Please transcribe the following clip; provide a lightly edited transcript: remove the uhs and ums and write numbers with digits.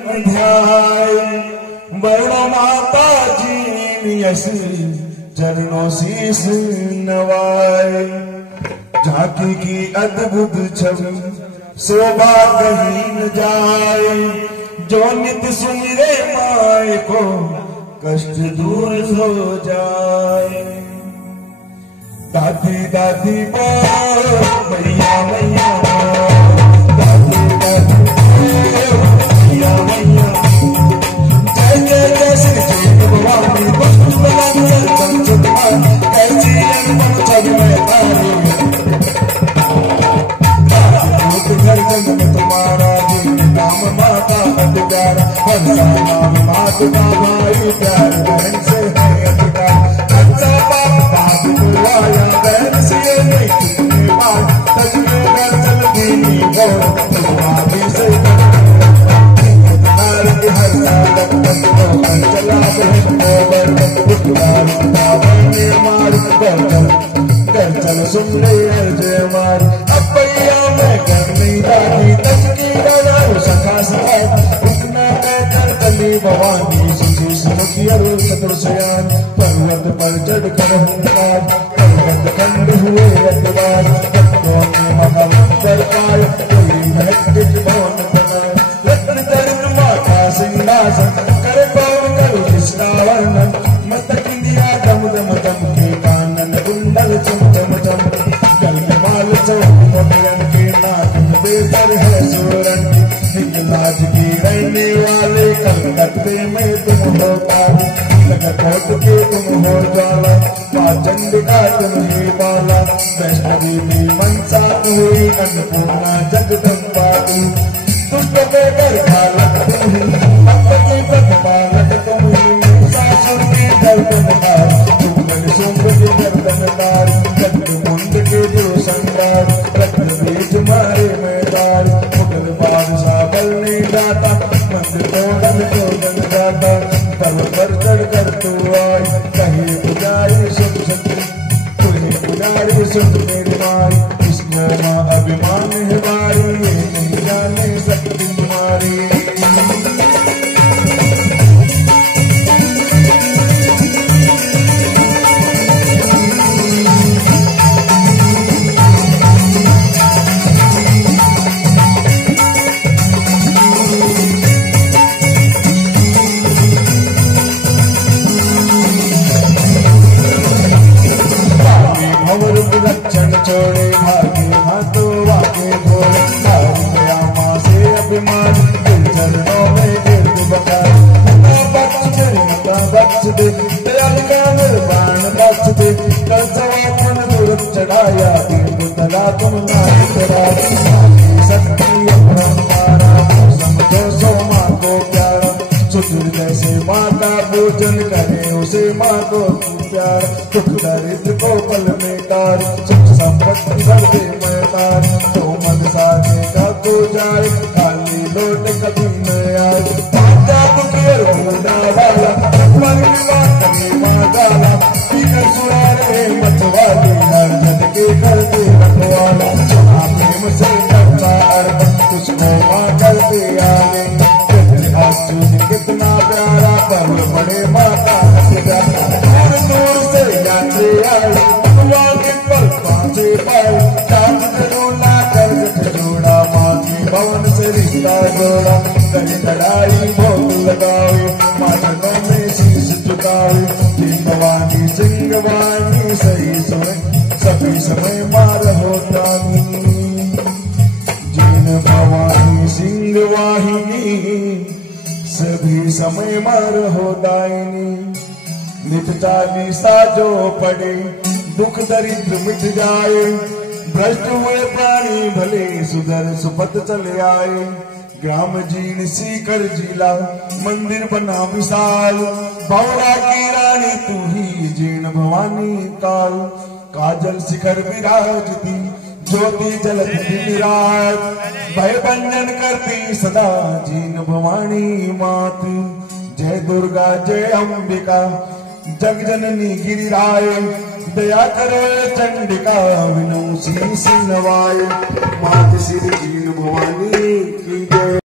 मन ध्याय बड़ो माता जी यश चरणों शीस नवाए। झांकी की अद्भुत छवि शोभा कहीं न जाए, जो नित सुमिरे माए को कष्ट दूर हो जाए। दादी दादी बोल मैया मैया, दादी दादी बोल मैया मैया। जय जय जय श्री कृष्ण भवानी कैसी अनुपम छवि में तारी। घर जन्म तुम्हारा जिन नाम माता अधिकार, पंचा नाम मात का भाई प्यार बहन से है अधिकार। अच्छा बाप बाप बुलाया बहन से नहीं कितने बार, सच में घर चल दीनी गौर तुम्हारी से हर चला बहन घर चल सुन ले जय मार। अब भैया मैं करनी दादी तक की डरा सखा सखा उतना कर तली भवानी सुशीष सदृशयान। पर्वत पर चढ़ कर हुंकार पर्वत खंड हुए अद्वार, भक्तों के महावंतर पाय कोई महत्व भवन बनाए। रत्न चरित माता सिंहासन कर पावन करो इसका वर्णन। मत इंदिया दम दम दम के कानन कुंडल चम चम चम। गलमाल चौकियन के नाक बेसर है सोरन। हिंगलाज की रहने वाले कलकत्ते में तुम हो पाली, लगकोट के तुम हो ज्वाला, माँ चंडिका तुम ही बाला। वैष्णवी भी मनसा हुई अन्नपूर्णा जगदम्बा तू। दुष्ट पे कर घालक तुम ही, भक्त की प्रतिपालक तुम ही। सासुर की गर्दन हार तुमन शुंभ की गर्दन तार। गंड मुंड के दो संगार रत्न बीज मारे में तार। मुगल बादशाह बल ने डाटा मंदिर तोड़न तोड़न जाता। तब पर चढ़ कर तू आय कहे पुजारी सुन सती, तुझे पुजारी सुन मेरी माई। इसमें माँ अभिमान है बारी, ये नहीं जाने सकती तुम्हारी। लक्षण छोड़े भागे हाथों वागे घोड़े। हारी गया माँ से अभिमान दिल चरणों में गिर बकार। बख्श दे मता बख्श दे दयाल का निर्वाण बख्श दे। कल सवार मन दूर चढ़ाया दीन बुतला तुम नाम करा। शक्ति अपरंपारा समझो सो माँ को प्यारा। सुदूर जैसे माँ का पूजन करे उसे माँ को प्यार। दुख दरिद्र को पल में तार, सुख संपत्ति भर दे मैं तार। तो मन साधे का तो जाए खाली लौट कभी न आए। पाचा दुखियर भूला वाला मन विवाह करे माँ डाला। पीकर सुना रहे मत वाली हर जन के घर दे रखवाला। सुना प्रेम से करता अर्पण तुझको माँ करते आगे। कितना प्यारा पर्व बड़े माता दूर दूर से यात्री आए। के पल पाँचे पाए चांद करोना कर जोड़ा। माँ की भवन से रिश्ता जोड़ा कहीं लड़ाई भोग लगाए। माँ में शीश झुकाए भवानी सिंहवानी सही समय सभी समय मार होता। जिन भवानी सिंहवाहिनी सभी समय मर हो दायनी। नित चालीसा जो पड़े दुख दरिद्र मिट जाए। भ्रष्ट हुए प्राणी भले सुधर सुपथ चले आए। ग्राम जीर्ण सीकर जिला मंदिर बना विशाल। भौरा की रानी तू ही जीर्ण भवानी काल। काजल शिखर विराजती ज्योति जलत विराज। भय भंजन करती सदा जीर्ण भवानी मात। जय दुर्गा जय अंबिका जग जननी गिरिराय। दया करो चंडिका विनु शीस नवाय। मात श्री जीर्ण भवानी की जय।